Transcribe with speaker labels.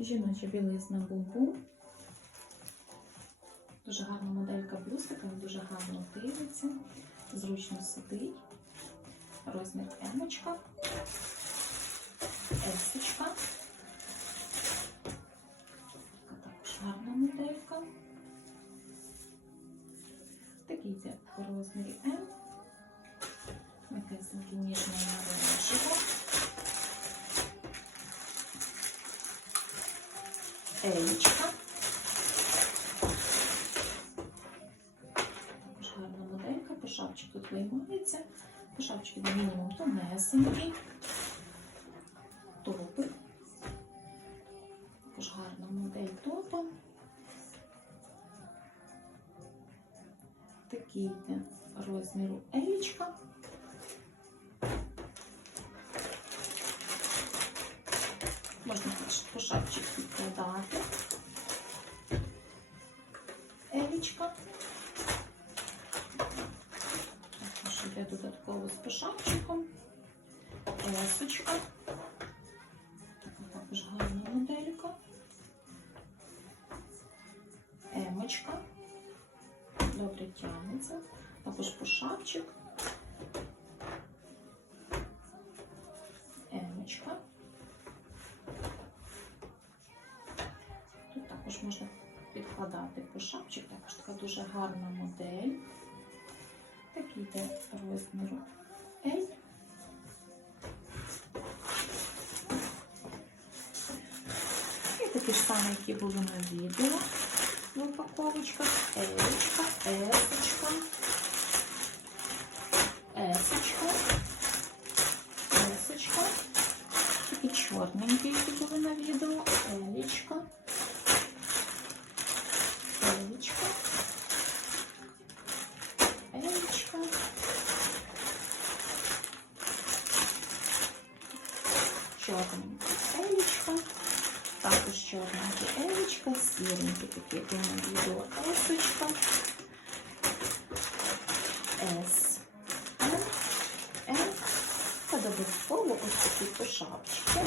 Speaker 1: Жіноча білизна бубу. Дуже гарна моделька блюстика, дуже гарно дивиться, зручно сидить. Розмір емочка, есочка. Також гарна моделька. Такий йде в розмірі М. М'якесенький ніжний Також гарна моделька, пошапчик тут виймається. Пошапчик йде мінімум тонесенький. Топи. Також гарна модель топа. Такий розміру елічка. Можна пошапчик підкладати. Елічка. Також йде додатково з пошапчиком. Есочка. Така також гарна моделька. Емочка. Добре тягнеться. Також пошапчик. Також можна підкладати пошапчик, також така дуже гарна модель. Такий йде розміру L. І такі ж самі, які були на відео в упаковочках. Елечка, есочка, есочка, есочка. Такі чорненькі, які були на відео. Елічка. Елічка. Чорненька елічка. Також чорненька елічка, сіренькі такі, відео есочка. С. М. М. Та додатково ось такі пошапчики.